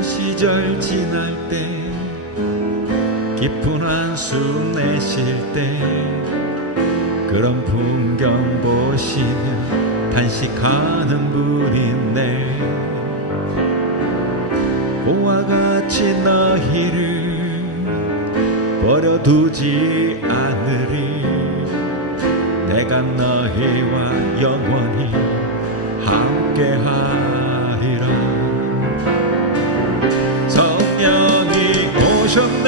시절 지날 때 깊은 한숨 내쉴 때 그런 풍경 보시며 단식하는 분이 있네. 고와 같이 너희를 버려두지 않으리. 내가 너희와 영원히 함께하리라. 성령이 오셨네.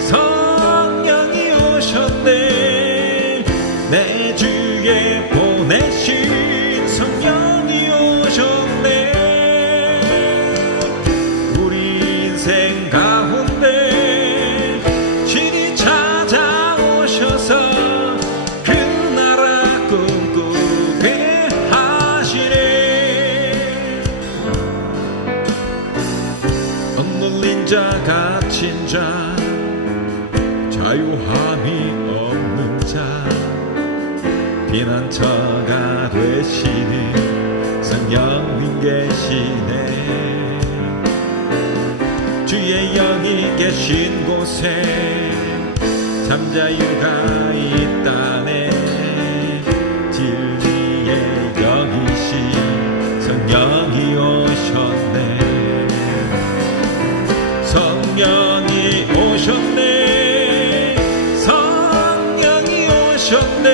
성령이 오셨네. 내 주에 보내신 성령이 오셨네. 우리 인생 가운데 신이 찾아오셔서 그 나라 꿈꾸게 하시네. 억눌린 자 갇힌 자 자유함이 없는 자 피난처가 되시는 성령님 계시네. 주의 영이 계신 곳에 참 자유가 있다네. 진리의 영이신 성령이 오셨네. 성령이 오셨네. 성령이 오셨네.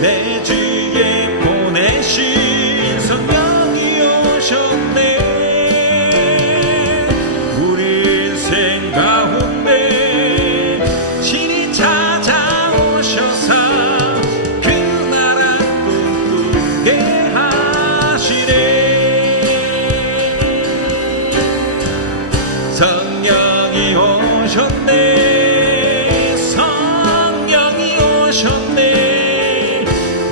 내 주에 보내신 성령이 오셨네. 우리 인생 가운데 신이 찾아오셔서 그 나라 꿈꾸게 하시네. 성령이 오셨네. 성령이 오셨네.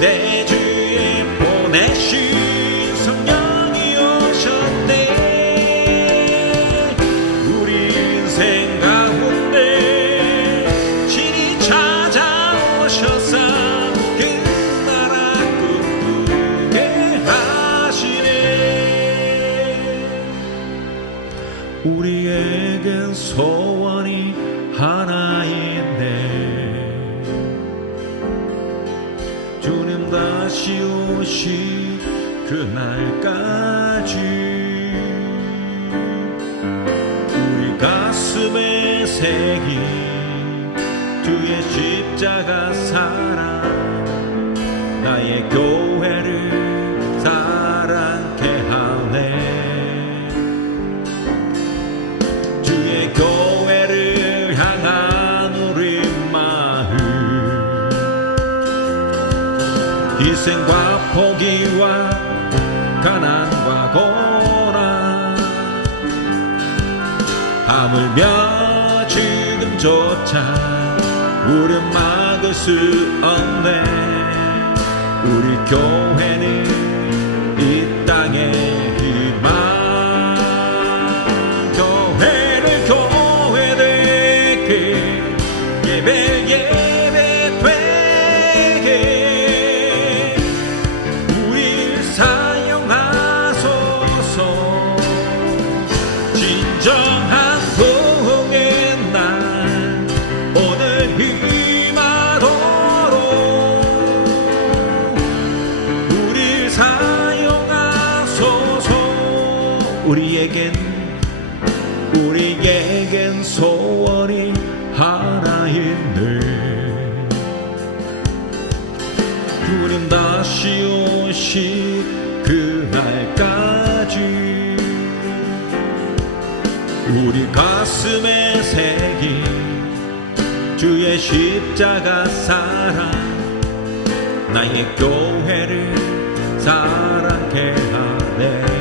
내 주에 보내신 성령이 오셨네. 우리 인생 가운데 신이 찾아오셔서 그 나라 꿈꾸게 하시네. 우리에겐 소원이 하나 있네. 주님 다시 오시 그날까지 우리 가슴에 새긴 주의 십자가 사랑 나의 교회를 사랑케 하네. 주의 교회를 향한 우리 마음 희생과 포기와 가난과 고난 하물며 지금조차 우리 막을 수 없네. 우리 교회는 이 땅의 희망. 교회를 교회되게 예배 되게 우릴 사용하소서. 진정한 부흥의 날 오늘 임하도록 우릴 사용하소서. 우리에겐 소원이 하나 있네. 주님 다시 오시 그날까지 우리 가슴에 새긴 주의 십자가 사랑, 나의 교회를 사랑케 하네.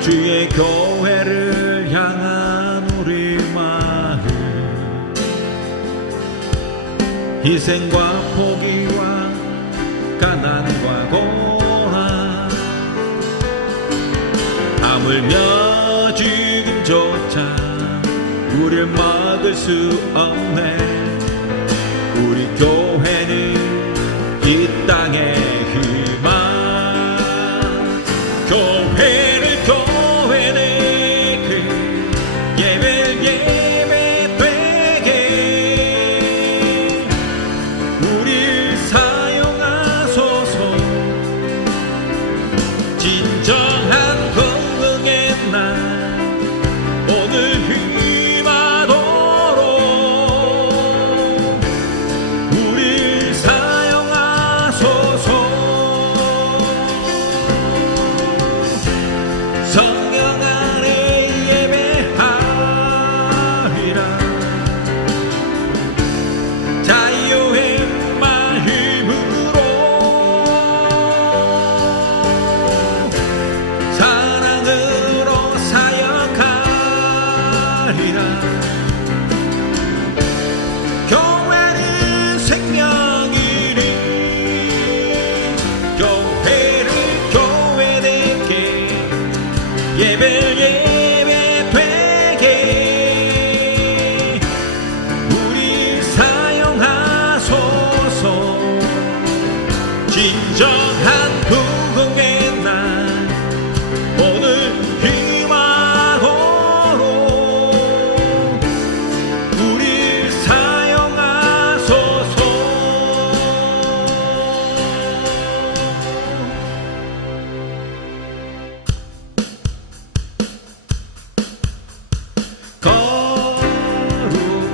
주의 교회를 향한 우리 마음, 희생과 포기와 가난과 고난, 하물며 지금조차 우릴 막을 수 없네. 우리 교회는 이 땅의 희망. 교회는 그 예배 되게 우릴 사용하소서. 진정한 건강의 날 오늘 힘하도록 우릴 사용하소서. 성령 안에 예배하리라. 자유의 마음으로 사랑으로 사역하리라. 교회는 생명이니 교회를 교회되게 예배 되게 우리 사용하소서. 진정한 부흥의 날 오늘 힘하도록 우리 사용하소서.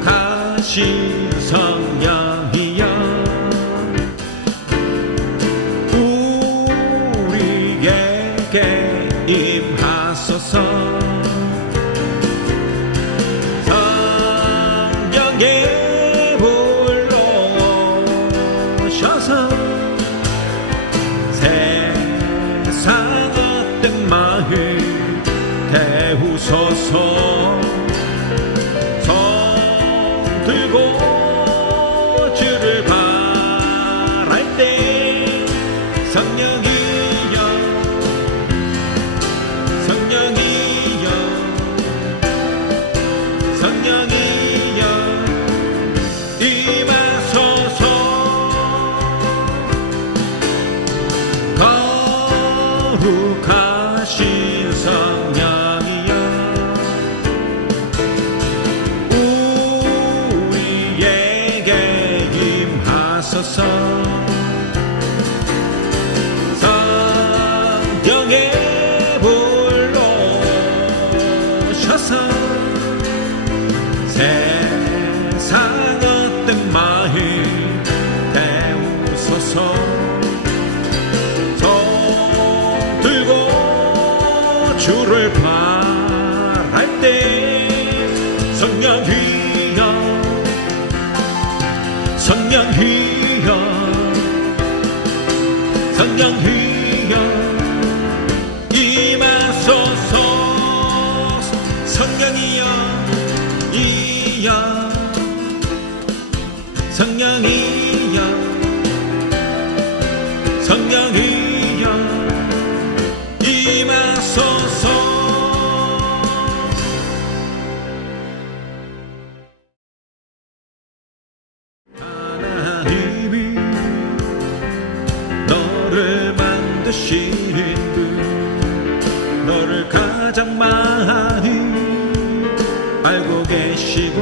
거룩하신 성령이여 우리에게 임하소서. 성령의 불로 오셔서 세상 어떤 마음 태우소서. 들고 주를 바랄 때 성령이여 성령이여 성령이여 임하소서. 거룩하신 성령이여 임하소서. 성령의 불로 오셔서 세상 어떤 마음 태우소서. 손 들고 주를 바랄 때 성령이여 성령이여 성령이여 임하소서. 성령이여 이여 성령이여 성령이여 임하소서. 너를 만드신 분, 너를 가장 많이 알고 계시고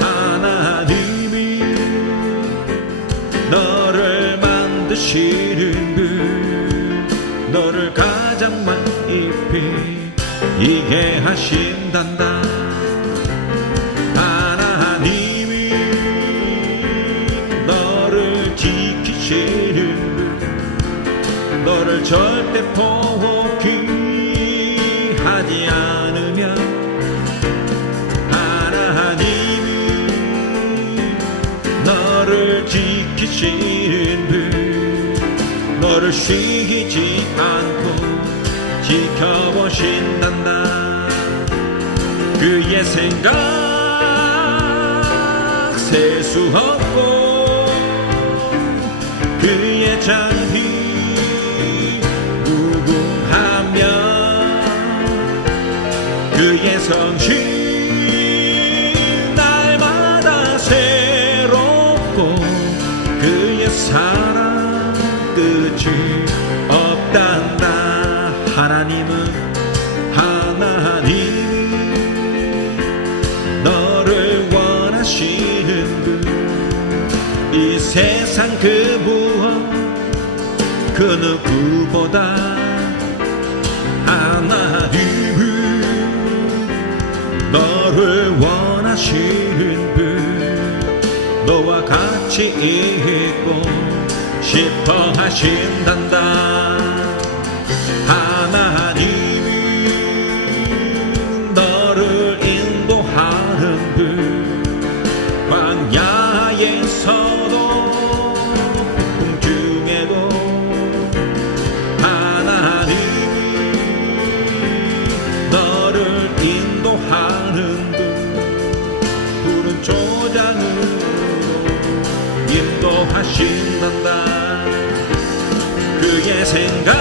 하나님이 너를 만드시는 분 너를 가장 많이 이게 하신단다. 하나님이 너를 지키시는 분, 너를 절대 포기하지 않으면, 하나님이 너를 지키시는 분, 너를 쉬지 않고 지켜보신단다. 그의 생각 셀 수 없고 그의 자비 무궁하며 그의 성실 날마다 새롭고 그의 사랑 끝이 없단다. 하나님은 너를 원하시는 분, 이 세상 그 무엇 그 누구보다 하나님은 너를 원하시는 분, 너와 같이 있고 싶어 하신단다. 하나님이 너를 인도하는 분, 광야에서도 폭풍 중에도 하나님이 너를 인도하는 분, 푸른 초장으로 인도하신단다. 그의 생각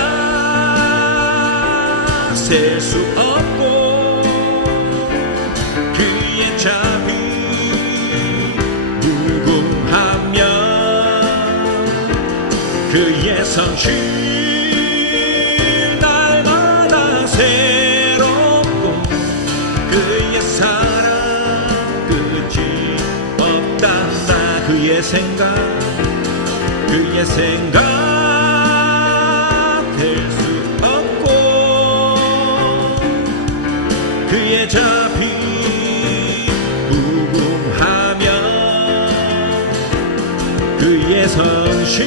셀 수 없고 그의 자비 무궁하며 그의 성실 날마다 새롭고 그의 사랑 끝이 없단다. 그의 생각 될 수 없고 그의 자비 무궁하며 그의 성실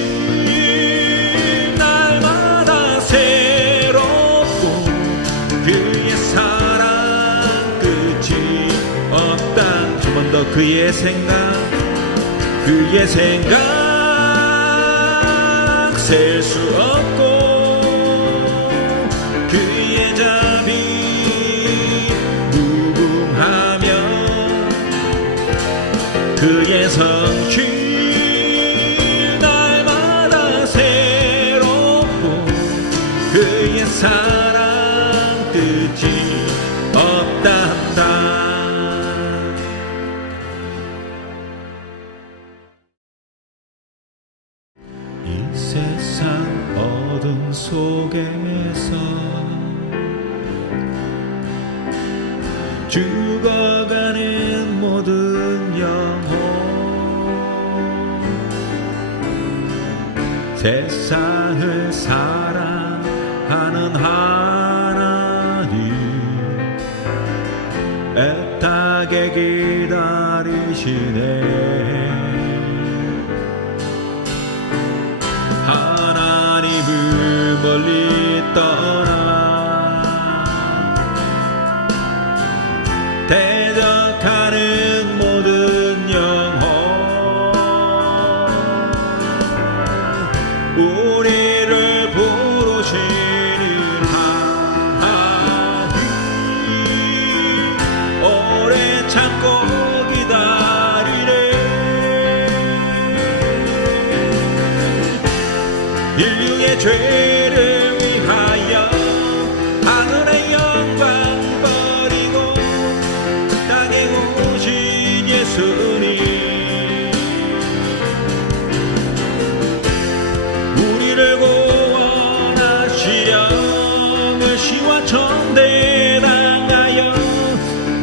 날마다 새롭고 그의 사랑 끝이 없다. 한 번 더 그의 생각 셀 수 없고 그의 자비 무궁하며 그의 성실 날마다 새롭고 그의 사랑 끝이 없단다. 세상 어둠 속에서 죽어가는 모든 영혼, 세상을 사랑하는 하나님 애타게 기다리시네. 하나님을 멀리 떠나 대적하는 모든 영혼, 우리를 부르시는 하나님 오래 참고 인류의 죄를 위하여 하늘의 영광 버리고 땅에 오신 예수님, 우리를 구원하시려 멸시와 천대당하여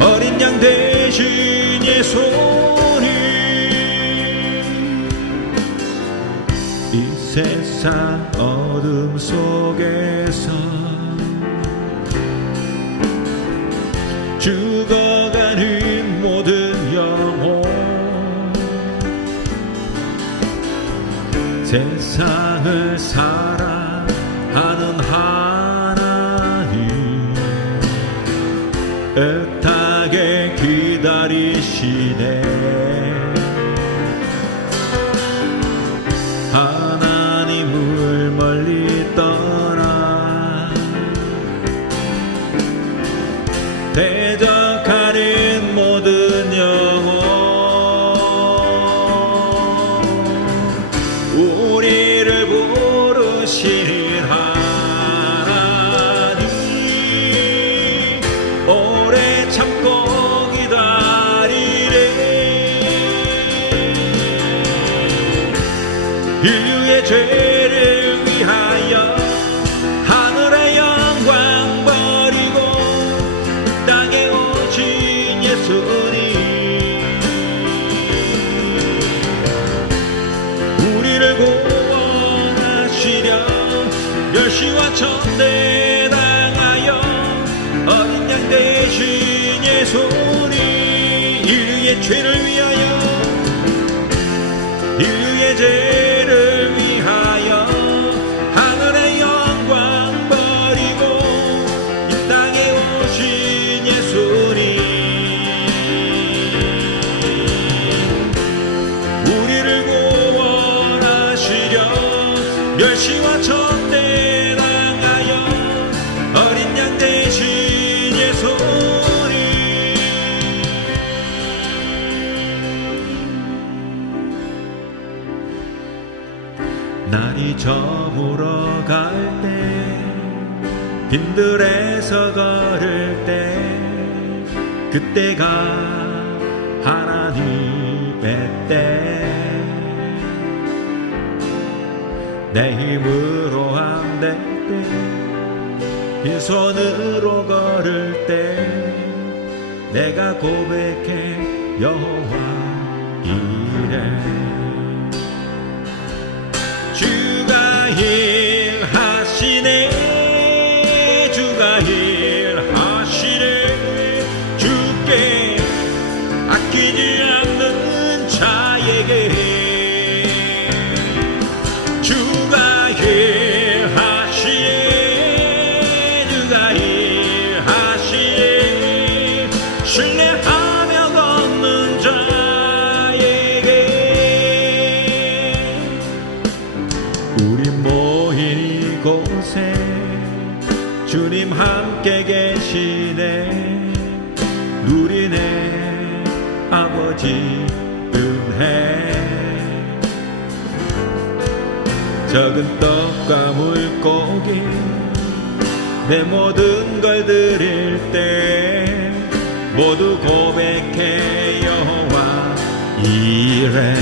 어린 양 되신 예수님, 이 세상 어둠 속에서 죽어가는 모든 영혼, 세상을 사랑하는 하나님 애타게 기다리시네. 하나님을 멀리 떠나 대적하는 모든 영혼, 우리를 부르시는 하나님 오래 참고 기다리네. 인류의 죄를 위하여 하늘의 영광 버리고 이 땅에 오신 예수님, 우리를 구원하시려 멸시와 천대당하여 어린 양 대신 예수님, 인류의 죄를 위하여, 인류의 죄를 위하여 하늘의 영광 버리고 이 땅에 오신 예수님, 우리를 구원하시려 멸시와 천대당하여 어린 양 대신 예수님. 날이 저물어 갈 때, 빈들에서 걸을 때, 그때가 하나님의 때. 내 힘으로 안 될 때, 빈손으로 걸을 때, 내가 고백해 여호와 이래. 주가 일하시네, 주가 일하시네, 주께 아끼지 않는 자에게. 주가 일하시네, 주가 일하시네, 신뢰하며 걷는 자에게. 우리 모인 이곳에 주님 함께 계시네. 누리네 아버지 은혜. 적은 떡과 물고기 내 모든 걸 드릴 때 모두 고백해 여호와 이래.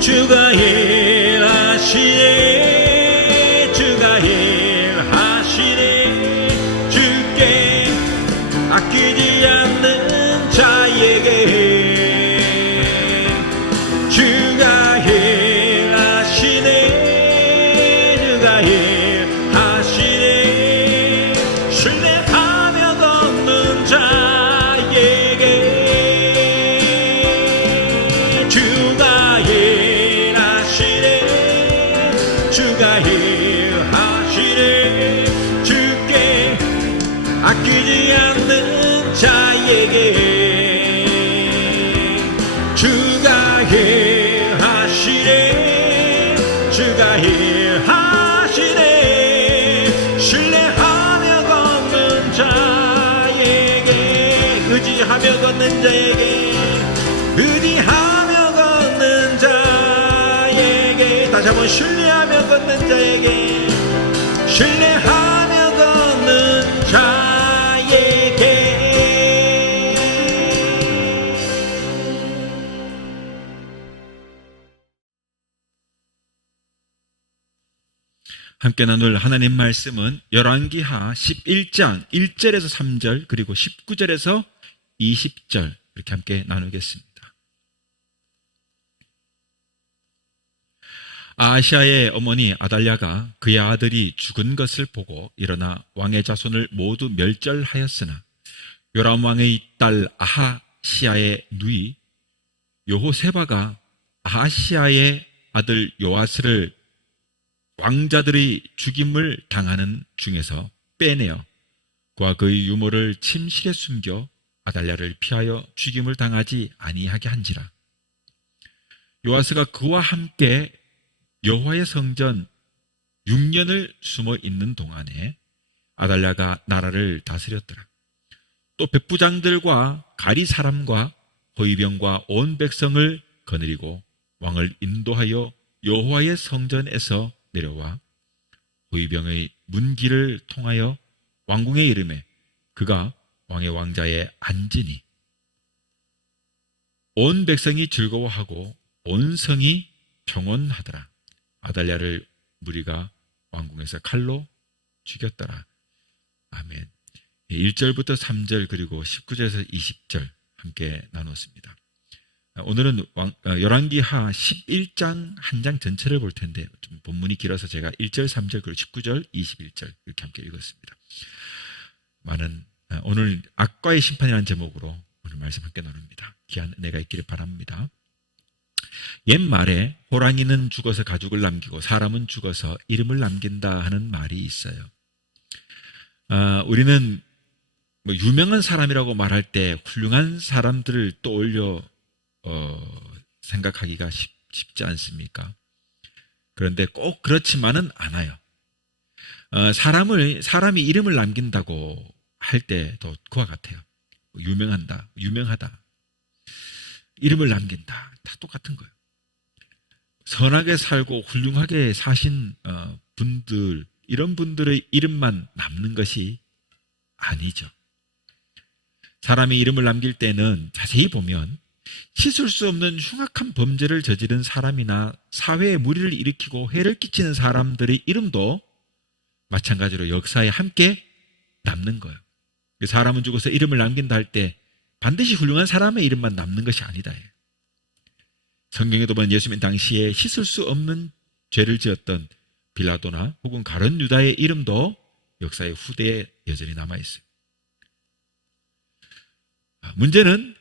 주가 일하시네, 주가 일하시네, 주께 아끼지 않는 자에게. 주가 일하시네, 주가 일하시네, 신뢰하며 걷는 자에게. 주가 주가 일하시네, 주께 아끼지 않는 자에게. 주가 일하시네, 주가 일하시네, 신뢰하며 걷는 자에게. 의지하며 걷는 자에게, 의지하며 걷는 자에게. 다시 한번 신뢰하며 걷는 자에게, 신뢰하며 걷는 자에게. 함께 나눌 하나님 말씀은 열왕기하 11장 1절에서 3절 그리고 19절에서 20절 이렇게 함께 나누겠습니다. 아하시아의 어머니 아달랴가 그의 아들이 죽은 것을 보고 일어나 왕의 자손을 모두 멸절하였으나 요람 왕의 딸 아하시아의 누이 여호세바가 아하시아의 아들 요아스를 왕자들의 죽임을 당하는 중에서 빼내어 그와 그의 유모를 침실에 숨겨 아달랴를 피하여 죽임을 당하지 아니하게 한지라. 요아스가 그와 함께 여호와의 성전 6년을 숨어 있는 동안에 아달랴가 나라를 다스렸더라. 또 백부장들과 가리 사람과 호위병과 온 백성을 거느리고 왕을 인도하여 여호와의 성전에서 내려와 호위병의 문길을 통하여 왕궁에 이르매 그가 왕의 왕자에 앉으니 온 백성이 즐거워하고 온 성이 평온하더라. 아달랴를 무리가 왕궁에서 칼로 죽였더라. 아멘. 1절부터 3절 그리고 19절에서 20절 함께 나눴습니다. 오늘은 열왕기하 11장 한 장 전체를 볼 텐데 좀 본문이 길어서 제가 1절, 3절 그리고 19절, 21절 이렇게 함께 읽었습니다. 오늘 악과의 심판이라는 제목으로 오늘 말씀 함께 나눕니다. 귀한 은혜가 있기를 바랍니다. 옛말에 호랑이는 죽어서 가죽을 남기고 사람은 죽어서 이름을 남긴다 하는 말이 있어요. 우리는 유명한 사람이라고 말할 때 훌륭한 사람들을 떠올려 생각하기가 쉽지 않습니까? 그런데 꼭 그렇지만은 않아요. 사람이 이름을 남긴다고 할 때도 그와 같아요. 유명하다. 이름을 남긴다. 다 똑같은 거예요. 선하게 살고 훌륭하게 사신 분들, 이런 분들의 이름만 남는 것이 아니죠. 사람이 이름을 남길 때는 자세히 보면 씻을 수 없는 흉악한 범죄를 저지른 사람이나 사회에 무리를 일으키고 해를 끼치는 사람들의 이름도 마찬가지로 역사에 함께 남는 거예요. 사람은 죽어서 이름을 남긴다 할 때 반드시 훌륭한 사람의 이름만 남는 것이 아니다. 성경에도 보면 예수님 당시에 씻을 수 없는 죄를 지었던 빌라도나 혹은 가룟 유다의 이름도 역사의 후대에 여전히 남아있어요. 문제는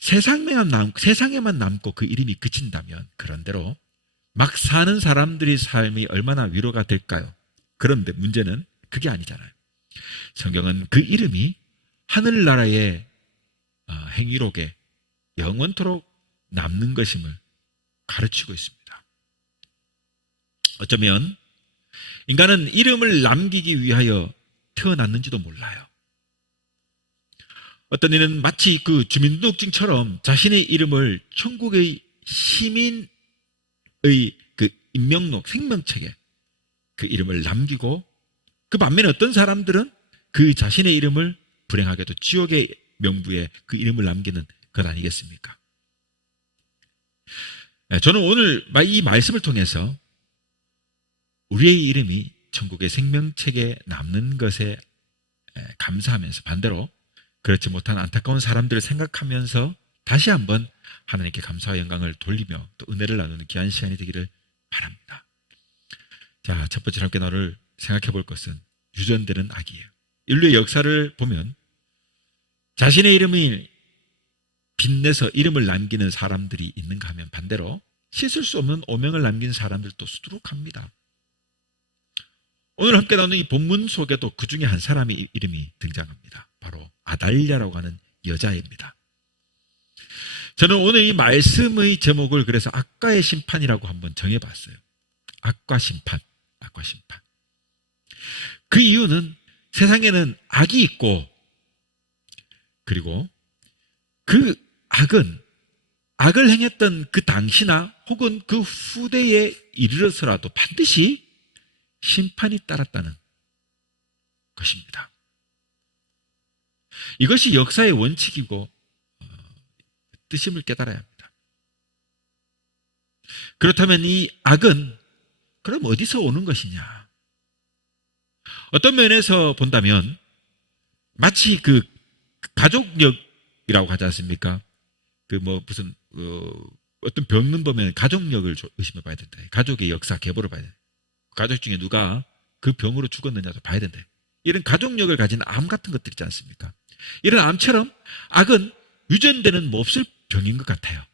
세상에만 남고 그 이름이 그친다면 그런대로 막 사는 사람들의 삶이 얼마나 위로가 될까요? 그런데 문제는 그게 아니잖아요. 성경은 그 이름이 하늘나라의 행위록에 영원토록 남는 것임을 가르치고 있습니다. 어쩌면 인간은 이름을 남기기 위하여 태어났는지도 몰라요. 어떤 이는 마치 그 주민등록증처럼 자신의 이름을 천국의 시민의 그 인명록, 생명책에 그 이름을 남기고 그 반면에 어떤 사람들은 그 자신의 이름을 불행하게도 지옥의 명부에 그 이름을 남기는 것 아니겠습니까? 저는 오늘 이 말씀을 통해서 우리의 이름이 천국의 생명책에 남는 것에 감사하면서 반대로 그렇지 못한 안타까운 사람들을 생각하면서 다시 한번 하나님께 감사와 영광을 돌리며 또 은혜를 나누는 귀한 시간이 되기를 바랍니다. 자, 첫 번째로 함께 나를 생각해 볼 것은 유전되는 악이에요. 인류의 역사를 보면 자신의 이름을 빛내서 이름을 남기는 사람들이 있는가 하면 반대로 씻을 수 없는 오명을 남긴 사람들도 수두룩합니다. 오늘 함께 나누는 이 본문 속에도 그 중에 한 사람의 이름이 등장합니다. 바로 아달랴라고 하는 여자입니다. 저는 오늘 이 말씀의 제목을 그래서 악과의 심판이라고 한번 정해봤어요. 악과 심판. 그 이유는 세상에는 악이 있고 그리고 그 악을 행했던 그 당시나 혹은 그 후대에 이르러서라도 반드시 심판이 따랐다는 것입니다. 이것이 역사의 원칙이고 뜻임을 깨달아야 합니다. 그렇다면 이 악은 그럼 어디서 오는 것이냐? 어떤 면에서 본다면 마치 그 가족력이라고 하지 않습니까? 무슨 어떤 병문 보면 가족력을 의심해 봐야 된다. 가족의 역사, 계보를 봐야 된다. 가족 중에 누가 그 병으로 죽었느냐도 봐야 된다. 이런 가족력을 가진 암 같은 것들 있지 않습니까? 이런 암처럼 악은 유전되는 몹쓸 병인 것 같아요.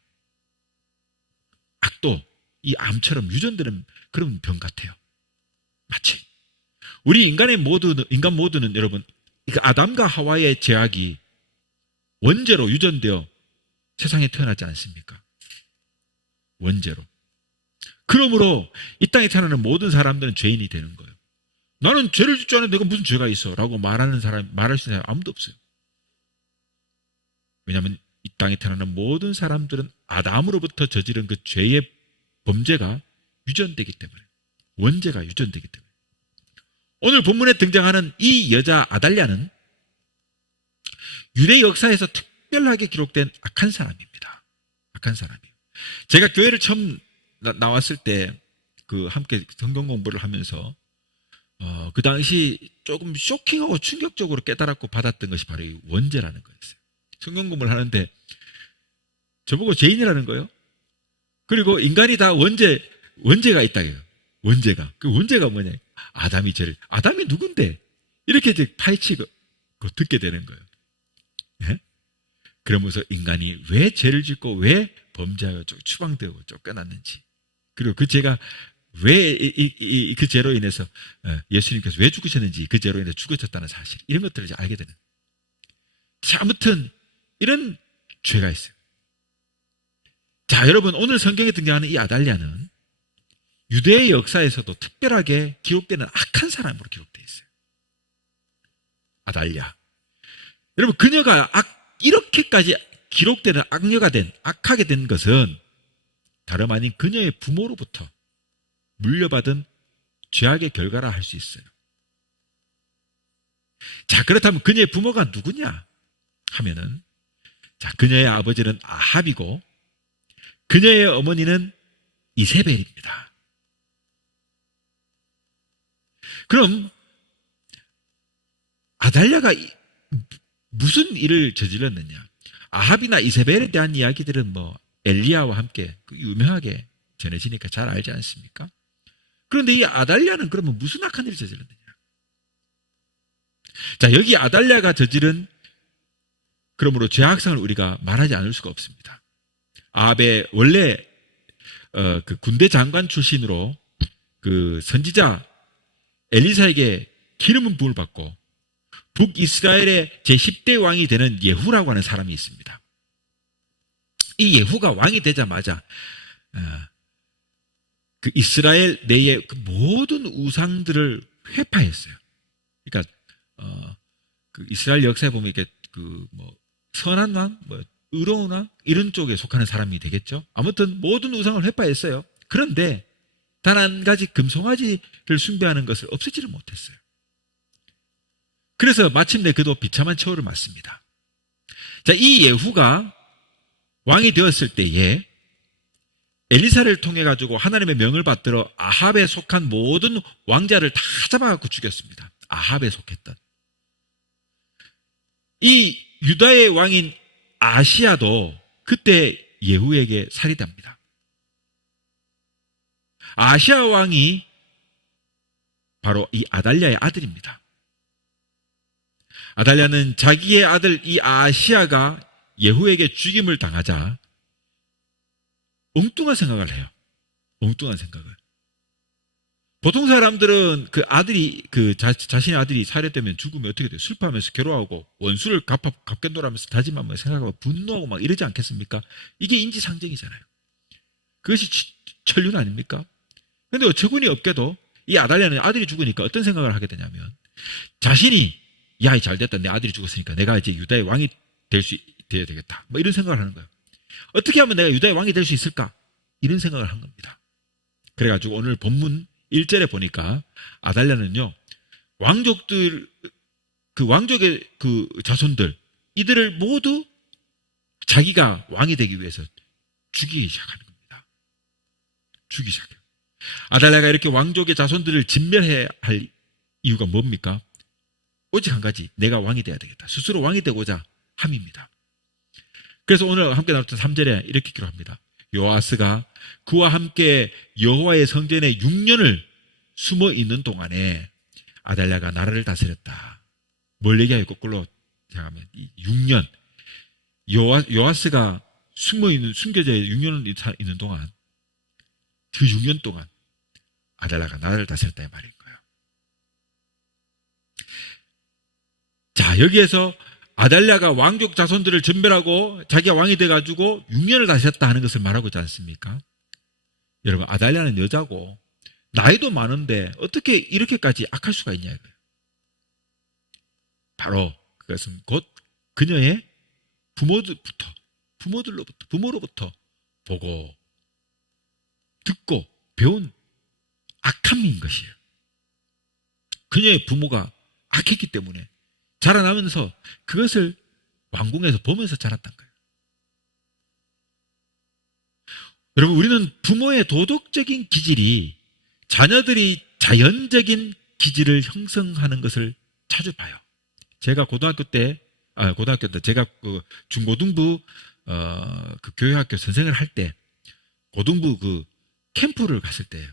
악도 이 암처럼 유전되는 그런 병 같아요. 마치 우리 인간 모두는 여러분, 아담과 하와의 죄악이 원죄로 유전되어 세상에 태어나지 않습니까? 원죄로. 그러므로 이 땅에 태어나는 모든 사람들은 죄인이 되는 거예요. 나는 죄를 짓지 않는데 내가 무슨 죄가 있어? 라고 말할 수 있는 사람이 아무도 없어요. 왜냐하면 이 땅에 태어나는 모든 사람들은 아담으로부터 저지른 그 죄의 범죄가 유전되기 때문에, 원죄가 유전되기 때문에. 오늘 본문에 등장하는 이 여자 아달랴는 유대 역사에서 특별하게 기록된 악한 사람입니다. 악한 사람이에요. 제가 교회를 처음 나왔을 때 함께 성경 공부를 하면서 그 당시 조금 쇼킹하고 충격적으로 깨달았고 받았던 것이 바로 이 원죄라는 거였어요. 성경 공부를 하는데 저보고 죄인이라는 거예요. 그리고 인간이 다 원죄가 있다고요. 원죄가. 그 원죄가 뭐냐? 아담이 누군데? 이렇게 이제 파헤치고 듣게 되는 거예요. 네? 그러면서 인간이 왜 죄를 짓고 왜 범죄하여 추방되고 쫓겨났는지, 그리고 그 죄가 왜 그 죄로 인해서 예수님께서 왜 죽으셨는지, 그 죄로 인해서 죽으셨다는 사실, 이런 것들을 이제 알게 되는. 자, 아무튼 이런 죄가 있어요. 자, 여러분, 오늘 성경에 등장하는 이 아달랴는 유대의 역사에서도 특별하게 기록되는 악한 사람으로 기록되어 있어요. 아달랴. 여러분, 그녀가 이렇게까지 기록되는 악하게 된 것은 다름 아닌 그녀의 부모로부터 물려받은 죄악의 결과라 할 수 있어요. 자, 그렇다면 그녀의 부모가 누구냐 하면은, 자, 그녀의 아버지는 아합이고 그녀의 어머니는 이세벨입니다. 그럼 아달랴가 무슨 일을 저질렀느냐? 아합이나 이세벨에 대한 이야기들은 엘리야와 함께 유명하게 전해지니까 잘 알지 않습니까? 그런데 이 아달랴는 그러면 무슨 악한 일을 저질렀느냐? 자, 여기 아달랴가 저지른 그러므로 죄악상을 우리가 말하지 않을 수가 없습니다. 아합의 원래 그 군대 장관 출신으로 그 선지자 엘리사에게 기름은 부음을 받고 북이스라엘의 제10대 왕이 되는 예후라고 하는 사람이 있습니다. 이 예후가 왕이 되자마자 그 이스라엘 내의 그 모든 우상들을 회파했어요. 그러니까 그 이스라엘 역사에 보면 이렇게 선한 왕, 의로운 왕 이런 쪽에 속하는 사람이 되겠죠. 아무튼 모든 우상을 회파했어요. 그런데 단 한 가지 금송아지를 숭배하는 것을 없애지를 못했어요. 그래서 마침내 그도 비참한 처우를 맞습니다. 자, 이 예후가 왕이 되었을 때에 엘리사를 통해 가지고 하나님의 명을 받들어 아합에 속한 모든 왕자를 다 잡아갖고 죽였습니다. 아합에 속했던 이 유다의 왕인 아시야도 그때 예후에게 살해됩니다. 아시야 왕이 바로 이 아달랴의 아들입니다. 아달랴는 자기의 아들 이 아시야가 예후에게 죽임을 당하자 엉뚱한 생각을 해요. 엉뚱한 생각을. 보통 사람들은 자신의 아들이 살해되면 죽으면 어떻게 돼요? 슬퍼하면서 괴로워하고 원수를 갚겠노라면서 다짐하면서 생각하고 분노하고 막 이러지 않겠습니까? 이게 인지상정이잖아요. 그것이 천륜 아닙니까? 그런데 어처구니 없게도 이 아달랴는 아들이 죽으니까 어떤 생각을 하게 되냐면 자신이 야, 잘됐다. 내 아들이 죽었으니까 내가 이제 유다의 왕이 돼야 되겠다. 이런 생각을 하는 거예요. 어떻게 하면 내가 유다의 왕이 될 수 있을까? 이런 생각을 한 겁니다. 그래가지고 오늘 본문 1절에 보니까 아달랴는요, 왕족의 그 자손들, 이들을 모두 자기가 왕이 되기 위해서 죽이기 시작하는 겁니다. 죽이기 시작해요. 아달랴가 이렇게 왕족의 자손들을 진멸해야 할 이유가 뭡니까? 오직 한 가지, 내가 왕이 돼야 되겠다. 스스로 왕이 되고자 함입니다. 그래서 오늘 함께 나눴던 3절에 이렇게 기록합니다. 요아스가 그와 함께 여호와의 성전에 6년을 숨어 있는 동안에 아달랴가 나라를 다스렸다. 뭘 얘기하여 거꾸로 생각하면 6년 요아스가 숨겨져 6년 있는 동안, 그 6년 동안 아달랴가 나라를 다스렸다 이 말인 거예요. 자, 여기에서 아달랴가 왕족 자손들을 전멸하고 자기가 왕이 돼가지고 6년을 다스렸다 하는 것을 말하고 있지 않습니까? 여러분, 아달랴는 여자고 나이도 많은데 어떻게 이렇게까지 악할 수가 있냐 이거예요. 바로 그것은 곧 그녀의 부모로부터 보고 듣고 배운 악함인 것이에요. 그녀의 부모가 악했기 때문에 자라나면서 그것을 왕궁에서 보면서 자랐던 거예요. 여러분, 우리는 부모의 도덕적인 기질이 자녀들이 자연적인 기질을 형성하는 것을 자주 봐요. 제가 고등학교 때 제가 그 중고등부 그 교회학교 선생을 할 때 고등부 그 캠프를 갔을 때예요.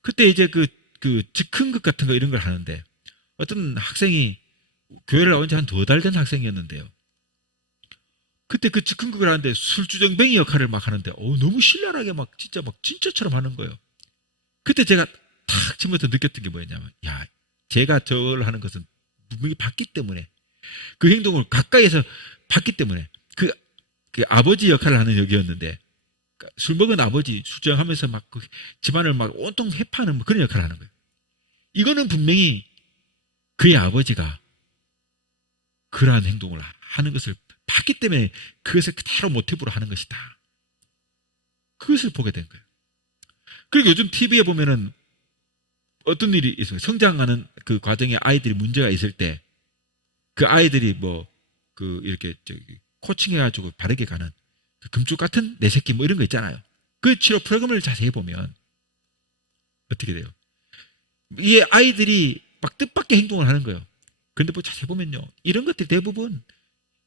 그때 이제 그 즉흥극 같은 거 이런 걸 하는데 어떤 학생이 교회를 나온 지 한 2달 된 학생이었는데요. 그때 그 즉흥극을 하는데 술주정뱅이 역할을 막 하는데 너무 신랄하게 막 진짜처럼 하는 거예요. 그때 제가 탁 처음부터 느꼈던 게 뭐였냐면, 야, 제가 저걸 하는 것은 분명히 봤기 때문에, 그 행동을 가까이에서 봤기 때문에, 그 아버지 역할을 하는 역이었는데, 술 먹은 아버지 술주정하면서 막 그 집안을 막 온통 회파하는 그런 역할을 하는 거예요. 이거는 분명히 그의 아버지가 그러한 행동을 하는 것을 봤기 때문에 그것을 그대로 모티브로 하는 것이다. 그것을 보게 된 거예요. 그리고 요즘 TV에 보면은 어떤 일이 있어요. 성장하는 그 과정에 아이들이 문제가 있을 때 그 아이들이 이렇게 코칭해가지고 바르게 가는 그 금쪽 같은 내 새끼 이런 거 있잖아요. 그 치료 프로그램을 자세히 보면 어떻게 돼요? 이 아이들이 막 뜻밖의 행동을 하는 거예요. 그런데 자세히 보면요, 이런 것들이 대부분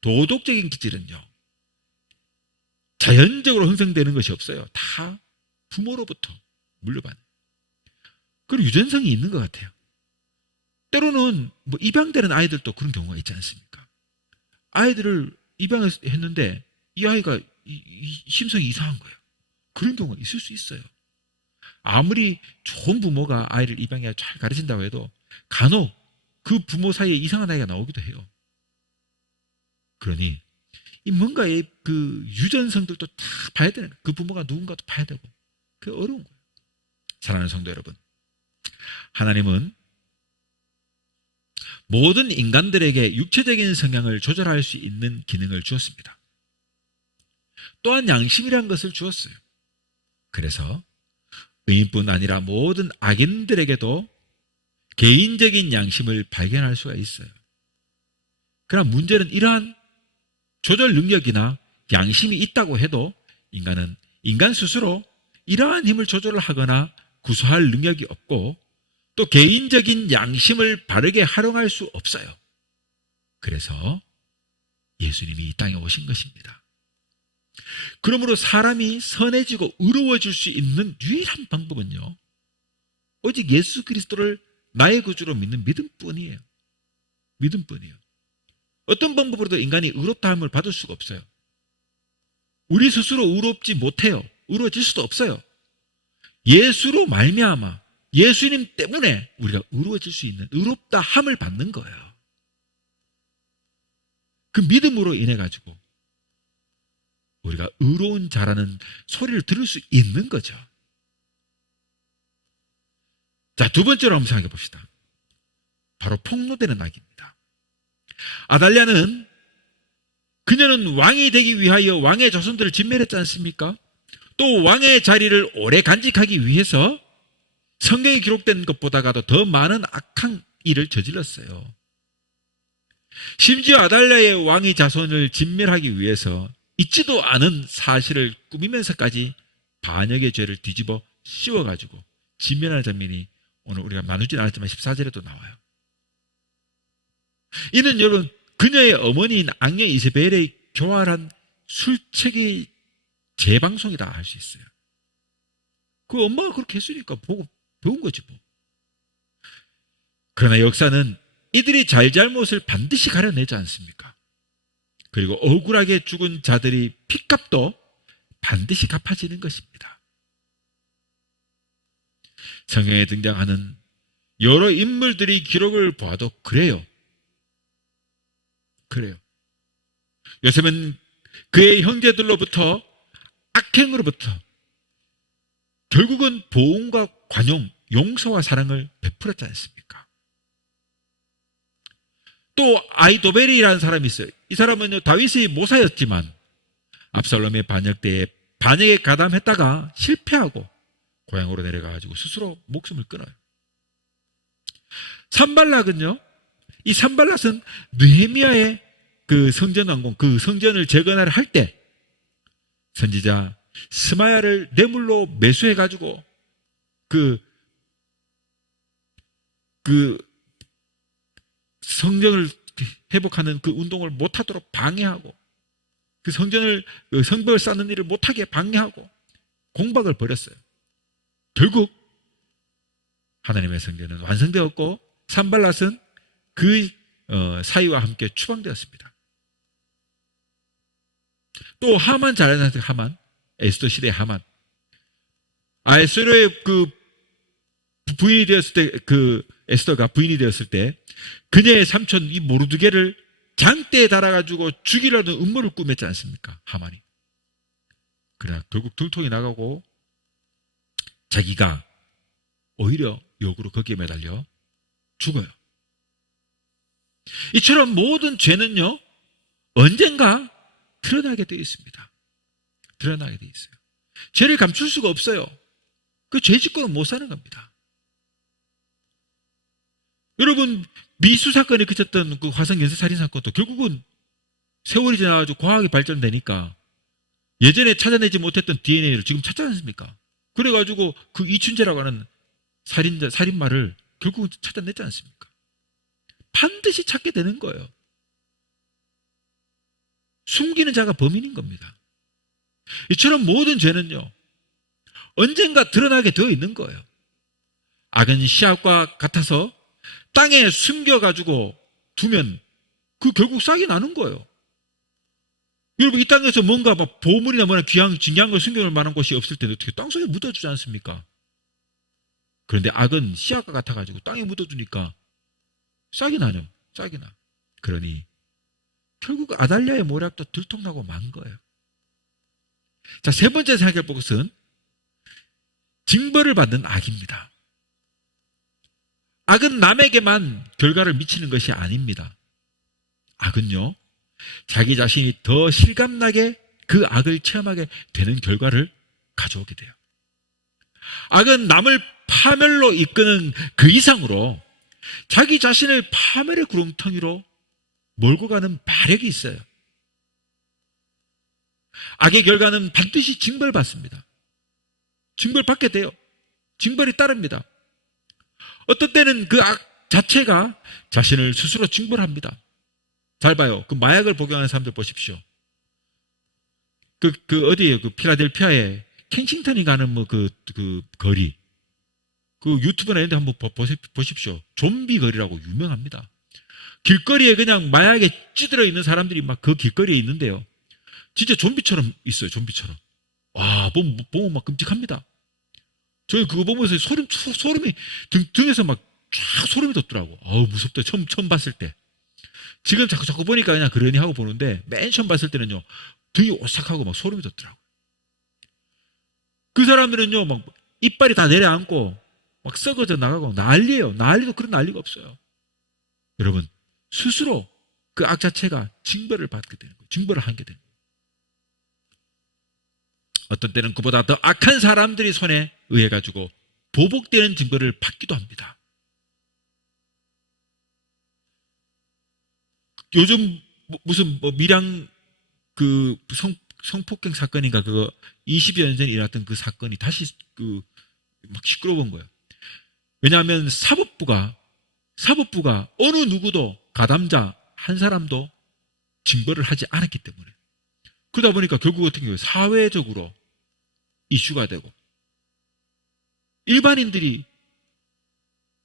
도덕적인 기질은요, 자연적으로 형성되는 것이 없어요. 다 부모로부터 물려받는. 그리고 유전성이 있는 것 같아요. 때로는 입양되는 아이들도 그런 경우가 있지 않습니까? 아이들을 입양했는데 이 아이가 심성이 이상한 거예요. 그런 경우가 있을 수 있어요. 아무리 좋은 부모가 아이를 입양해 잘 가르친다고 해도 간혹 그 부모 사이에 이상한 아이가 나오기도 해요. 그러니 이 뭔가의 그 유전성들도 다 봐야 되는 거예요. 그 부모가 누군가도 봐야 되고. 그게 어려운 거예요. 사랑하는 성도 여러분, 하나님은 모든 인간들에게 육체적인 성향을 조절할 수 있는 기능을 주었습니다. 또한 양심이라는 것을 주었어요. 그래서 의인뿐 아니라 모든 악인들에게도 개인적인 양심을 발견할 수가 있어요. 그러나 문제는 이러한 조절 능력이나 양심이 있다고 해도 인간 스스로 이러한 힘을 조절하거나 구사할 능력이 없고 또 개인적인 양심을 바르게 활용할 수 없어요. 그래서 예수님이 이 땅에 오신 것입니다. 그러므로 사람이 선해지고 의로워질 수 있는 유일한 방법은요, 오직 예수 그리스도를 나의 구주로 믿는 믿음뿐이에요. 믿음뿐이에요. 어떤 방법으로도 인간이 의롭다함을 받을 수가 없어요. 우리 스스로 의롭지 못해요. 의로워질 수도 없어요. 예수로 말미암아 예수님 때문에 우리가 의로워질 수 있는 의롭다함을 받는 거예요. 그 믿음으로 인해 가지고 우리가 의로운 자라는 소리를 들을 수 있는 거죠. 자, 두 번째로 한번 생각해 봅시다. 바로 폭로되는 악입니다. 아달랴는 그녀는 왕이 되기 위하여 왕의 자손들을 진멸했지 않습니까? 또 왕의 자리를 오래 간직하기 위해서 성경에 기록된 것보다도 더 많은 악한 일을 저질렀어요. 심지어 아달랴의 왕의 자손을 진멸하기 위해서 있지도 않은 사실을 꾸미면서까지 반역의 죄를 뒤집어 씌워가지고 진멸하는 장면이 오늘 우리가 나누진 않았지만 14절에도 나와요. 이는 여러분, 그녀의 어머니인 악녀 이세벨의 교활한 술책의 재방송이다 할 수 있어요. 그 엄마가 그렇게 했으니까 보고 배운 거지 뭐. 그러나 역사는 이들이 잘잘못을 반드시 가려내지 않습니까? 그리고 억울하게 죽은 자들이 핏값도 반드시 갚아지는 것입니다. 성경에 등장하는 여러 인물들이 기록을 보아도 그래요. 요셉은 그의 형제들로부터 악행으로부터 결국은 보응과 관용, 용서와 사랑을 베풀었지 않습니까? 또 아이도벨이라는 사람이 있어요. 이 사람은 다윗의 모사였지만 압살롬의 반역 때에 반역에 가담했다가 실패하고 고향으로 내려가가지고 스스로 목숨을 끊어요. 산발락은요, 이 산발락은 느헤미야의 그 성전 완공, 그 성전을 재건하려 할 때 선지자 스마야를 뇌물로 매수해가지고 그 성전을 회복하는 그 운동을 못하도록 방해하고 그 성벽을 쌓는 일을 못하게 방해하고 공박을 벌였어요. 결국 하나님의 성전은 완성되었고 산발랏은 그 사이와 함께 추방되었습니다. 또 하만 잘하는 하만, 에스더 시대의 하만, 아수르의 그 부인이 되었을 때, 그 에스더가 부인이 되었을 때 그녀의 삼촌 이 모르드게를 장대에 달아가지고 죽이려는 음모를 꾸몄지 않습니까? 하만이. 그러나 결국 들통이 나가고 자기가 오히려 역으로 거기에 매달려 죽어요. 이처럼 모든 죄는요, 언젠가 드러나게 되어 있습니다. 드러나게 되어 있어요. 죄를 감출 수가 없어요. 그 죄 짓고는 못 사는 겁니다. 여러분, 미수 사건에 그쳤던 그 화성 연쇄 살인 사건도 결국은 세월이 지나가지고 과학이 발전되니까 예전에 찾아내지 못했던 DNA를 지금 찾지 않습니까? 그래가지고 그 이춘재라고 하는 살인마를 결국은 찾아냈지 않습니까? 반드시 찾게 되는 거예요. 숨기는 자가 범인인 겁니다. 이처럼 모든 죄는요, 언젠가 드러나게 되어 있는 거예요. 악은 씨앗과 같아서 땅에 숨겨가지고 두면 그 결국 싹이 나는 거예요. 여러분, 이 땅에서 뭔가 막 보물이나 뭐나 귀한, 진귀한 걸 숨겨놓을 만한 곳이 없을 때는 어떻게 땅속에 묻어주지 않습니까? 그런데 악은 씨앗과 같아가지고 땅에 묻어두니까 싹이 나요. 싹이 나. 그러니 결국 아달랴의 모략도 들통나고 만 거예요. 자, 세 번째 생각해 볼 것은 징벌을 받는 악입니다. 악은 남에게만 결과를 미치는 것이 아닙니다. 악은요, 자기 자신이 더 실감나게 그 악을 체험하게 되는 결과를 가져오게 돼요. 악은 남을 파멸로 이끄는 그 이상으로 자기 자신을 파멸의 구렁텅이로 몰고 가는 마력이 있어요. 악의 결과는 반드시 징벌받습니다. 징벌받게 돼요. 징벌이 따릅니다. 어떤 때는 그 악 자체가 자신을 스스로 징벌합니다. 잘 봐요. 그 마약을 복용하는 사람들 보십시오. 어디에요? 그 필라델피아에 켄싱턴이 가는 그 거리. 그 유튜브나 이런 데 한번 보십시오. 좀비 거리라고 유명합니다. 길거리에 그냥 마약에 찌들어 있는 사람들이 막 그 길거리에 있는데요. 진짜 좀비처럼 있어요. 좀비처럼. 와, 보면 막 끔찍합니다. 저희 그거 보면서 소름이 등에서 막 쫙 소름이 돋더라고. 아우, 무섭다. 처음 봤을 때. 지금 자꾸 보니까 그냥 그러니 하고 보는데 맨 처음 봤을 때는요, 등이 오싹하고 막 소름이 돋더라고. 그 사람들은요, 막 이빨이 다 내려앉고 막 썩어져 나가고 난리예요. 난리도 그런 난리가 없어요. 여러분, 스스로 그 악 자체가 징벌을 받게 되는 거예요. 징벌을 하게 되는 거예요. 어떤 때는 그보다 더 악한 사람들이 손에 의해 가지고 보복되는 징벌을 받기도 합니다. 요즘 무슨 밀양 그 성폭행 사건인가 그거 20여 년 전에 일어났던 그 사건이 다시 막 시끄러운 거예요. 왜냐하면 사법부가 어느 누구도 가담자 한 사람도 징벌을 하지 않았기 때문에. 그러다 보니까 결국 어떻게 해요? 사회적으로 이슈가 되고 일반인들이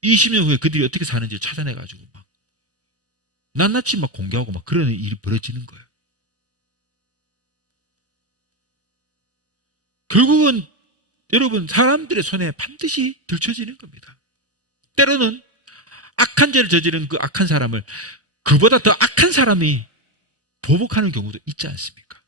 20년 후에 그들이 어떻게 사는지 찾아내가지고 막 낱낱이 막 공개하고 막 그런 일이 벌어지는 거예요. 결국은 여러분 사람들의 손에 반드시 들춰지는 겁니다. 때로는 악한 죄를 저지른 그 악한 사람을 그보다 더 악한 사람이 보복하는 경우도 있지 않습니까?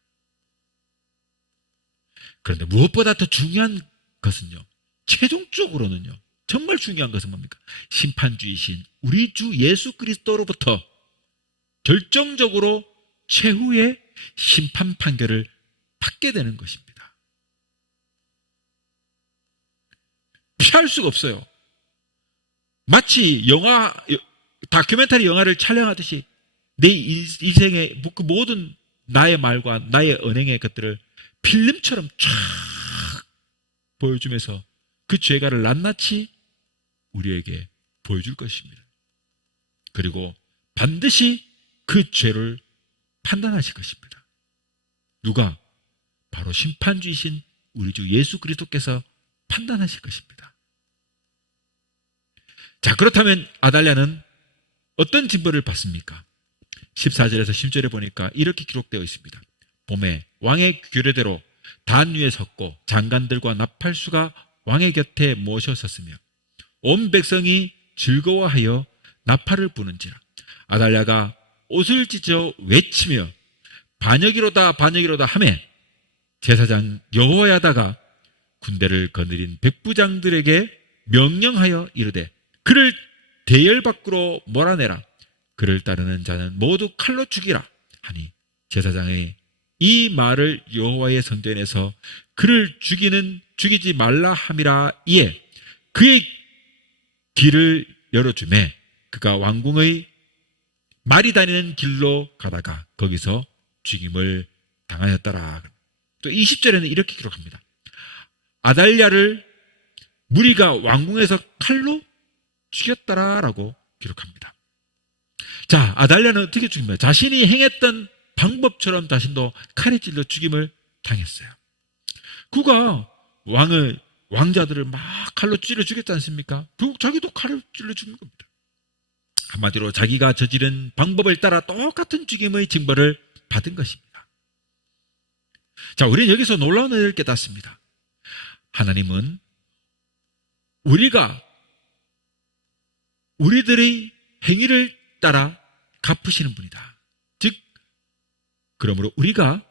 그런데 무엇보다 더 중요한 것은요, 최종적으로는요, 정말 중요한 것은 뭡니까? 심판주이신 우리 주 예수 그리스도로부터 결정적으로 최후의 심판 판결을 받게 되는 것입니다. 피할 수가 없어요. 마치 다큐멘터리 영화를 촬영하듯이 내 인생의 그 모든 나의 말과 나의 언행의 것들을 필름처럼 쫙 보여주면서 그 죄가를 낱낱이 우리에게 보여줄 것입니다. 그리고 반드시 그 죄를 판단하실 것입니다. 누가? 바로 심판주이신 우리 주 예수 그리스도께서 판단하실 것입니다. 자, 그렇다면 아달랴는 어떤 징벌을 받습니까? 14절에서 10절에 보니까 이렇게 기록되어 있습니다. 봄에 왕의 규례대로 단 위에 섰고 장관들과 나팔수가 왕의 곁에 모셔섰으며 온 백성이 즐거워하여 나팔을 부는지라. 아달랴가 옷을 찢어 외치며 반역이로다 반역이로다 하매 제사장 여호야다가 군대를 거느린 백부장들에게 명령하여 이르되 그를 대열 밖으로 몰아내라. 그를 따르는 자는 모두 칼로 죽이라 하니 제사장의 이 말을 여호와의 성전에서 그를 죽이지 말라 함이라. 이에 그의 길을 열어주매 그가 왕궁의 말이 다니는 길로 가다가 거기서 죽임을 당하였더라. 또 20절에는 이렇게 기록합니다. 아달랴를 무리가 왕궁에서 칼로 죽였더라라고 기록합니다. 자, 아달랴는 어떻게 죽입니까? 자신이 행했던 방법처럼 자신도 칼에 찔러 죽임을 당했어요. 그가 왕자들을 막 칼로 찔러 죽였지 않습니까? 결국 자기도 칼로 찔러 죽는 겁니다. 한마디로 자기가 저지른 방법을 따라 똑같은 죽임의 징벌을 받은 것입니다. 자, 우리는 여기서 놀라운 은혜를 깨닫습니다. 하나님은 우리들의 행위를 따라 갚으시는 분이다. 즉, 그러므로 우리가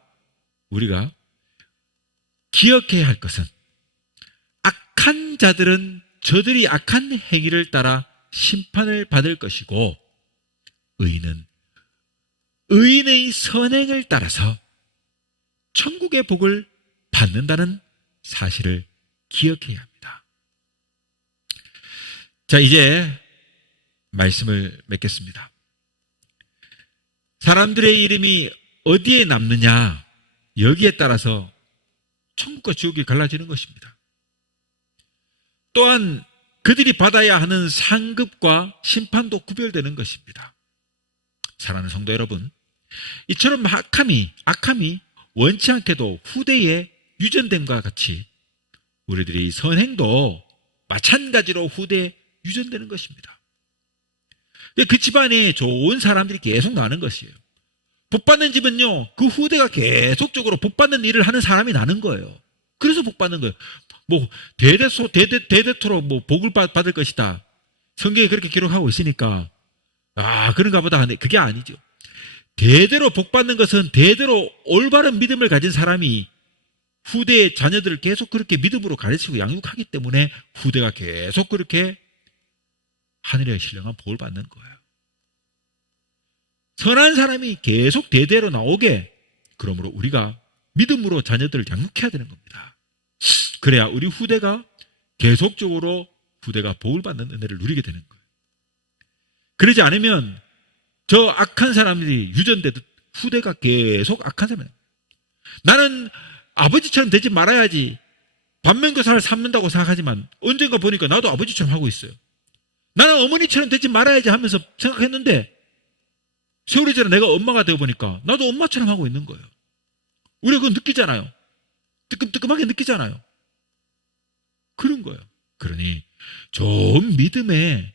기억해야 할 것은 악한 자들은 저들이 악한 행위를 따라 심판을 받을 것이고 의인은 의인의 선행을 따라서 천국의 복을 받는다는 사실을 기억해야 합니다. 자, 이제 말씀을 맺겠습니다. 사람들의 이름이 어디에 남느냐, 여기에 따라서 천국과 지옥이 갈라지는 것입니다. 또한 그들이 받아야 하는 상급과 심판도 구별되는 것입니다. 사랑하는 성도 여러분, 이처럼 악함이 원치 않게도 후대에 유전됨과 같이 우리들의 선행도 마찬가지로 후대에 유전되는 것입니다. 그 집안에 좋은 사람들이 계속 나는 것이에요. 복받는 집은요, 그 후대가 계속적으로 복받는 일을 하는 사람이 나는 거예요. 그래서 복받는 거예요. 뭐 대대토록 뭐 복을 받을 것이다. 성경에 그렇게 기록하고 있으니까 그런가 보다 하는데 그게 아니죠. 대대로 복받는 것은 대대로 올바른 믿음을 가진 사람이 후대의 자녀들을 계속 그렇게 믿음으로 가르치고 양육하기 때문에 후대가 계속 그렇게 하늘의 신령한 복을 받는 거예요. 선한 사람이 계속 대대로 나오게, 그러므로 우리가 믿음으로 자녀들을 양육해야 되는 겁니다. 그래야 우리 후대가 계속적으로 후대가 복을 받는 은혜를 누리게 되는 거예요. 그러지 않으면 저 악한 사람들이 유전되듯 후대가 계속 악한 사람이에요. 나는 아버지처럼 되지 말아야지 반면교사를 삼는다고 생각하지만 언젠가 보니까 나도 아버지처럼 하고 있어요. 나는 어머니처럼 되지 말아야지 하면서 생각했는데 세월이 지나 내가 엄마가 되어보니까 나도 엄마처럼 하고 있는 거예요. 우리가 그거 느끼잖아요. 뜨끔뜨끔하게 느끼잖아요. 그런 거예요. 그러니 좋은 믿음의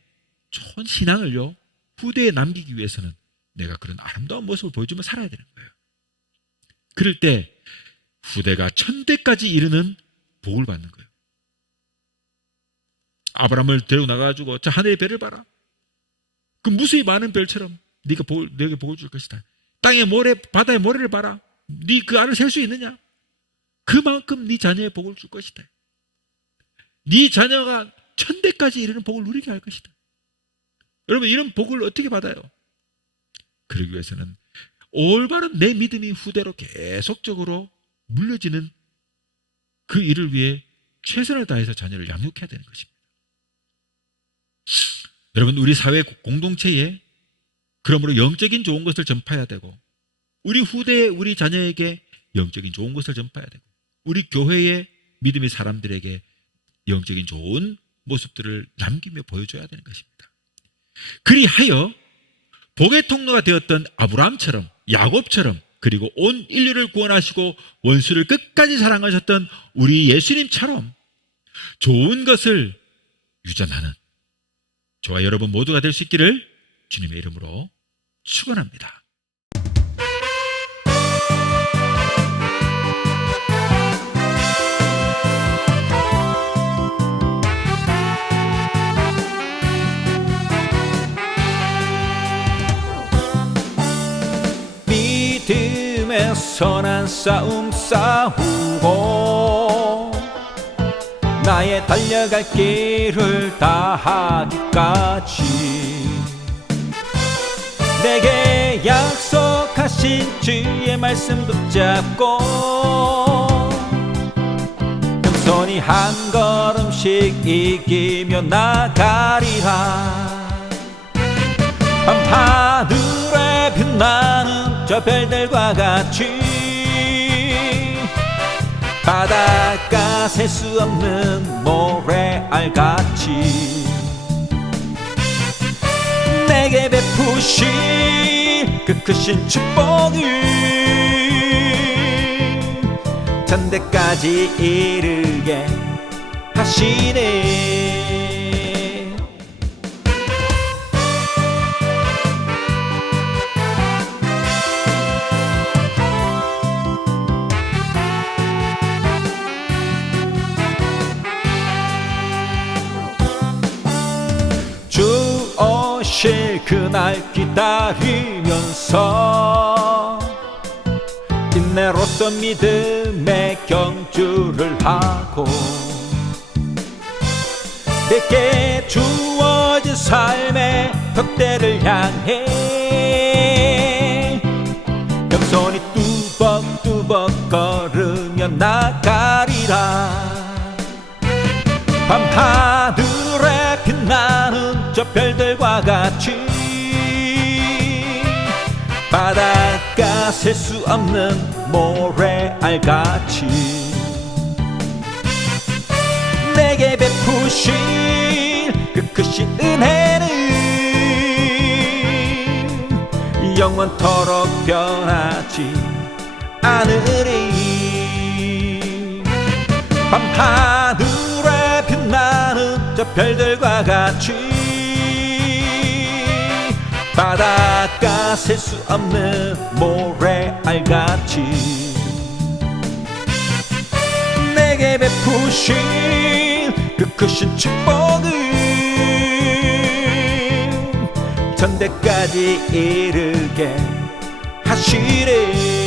좋은 신앙을요, 후대에 남기기 위해서는 내가 그런 아름다운 모습을 보여주며 살아야 되는 거예요. 그럴 때 후대가 천대까지 이르는 복을 받는 거예요. 아브라함을 데리고 나가가지고 저 하늘의 별을 봐라. 그 무수히 많은 별처럼 내게 복을 줄 것이다. 땅의 모래, 바다의 모래를 봐라. 네 그 안을 셀 수 있느냐? 그만큼 네 자녀의 복을 줄 것이다. 네 자녀가 천대까지 이르는 복을 누리게 할 것이다. 여러분, 이런 복을 어떻게 받아요? 그러기 위해서는 올바른 내 믿음이 후대로 계속적으로 물려지는 그 일을 위해 최선을 다해서 자녀를 양육해야 되는 것입니다. 여러분, 우리 사회 공동체에 그러므로 영적인 좋은 것을 전파해야 되고, 우리 후대에 우리 자녀에게 영적인 좋은 것을 전파해야 되고, 우리 교회의 믿음의 사람들에게 영적인 좋은 모습들을 남기며 보여줘야 되는 것입니다. 그리하여 복의 통로가 되었던 아브라함처럼, 야곱처럼, 그리고 온 인류를 구원하시고 원수를 끝까지 사랑하셨던 우리 예수님처럼 좋은 것을 유전하는 저와 여러분 모두가 될 수 있기를 주님의 이름으로 축원합니다. 믿음의 선한 싸움 싸우고 나의 달려갈 길을 다하기까지 내게 약속하신 주의 말씀 붙잡고 겸손히 한 걸음씩 이기며 나가리라. 밤하늘에 빛나는 저 별들과 같이 바닷가 셀 수 없는 모래알같이 내게 베푸신 그 크신 축복을 천대까지 이르게 하시네. 주 오실 그날 기다리면서 인내로서 믿음의 경주를 하고 내게 주어진 삶의 턱대를 향해 겸손히 뚜벅뚜벅 걸으며 나가리라. 밤하늘에 빛나는 저 별들과 같이 바닷가 셀 수 없는 모래알같이 내게 베푸신 그 크신 은혜는 영원토록 변하지 않으리. 밤하늘에 빛나는 저 별들과 같이 바닷가 셀 수 없는 모래알같이 내게 베푸신 그 크신 축복을 천대까지 이르게 하시리.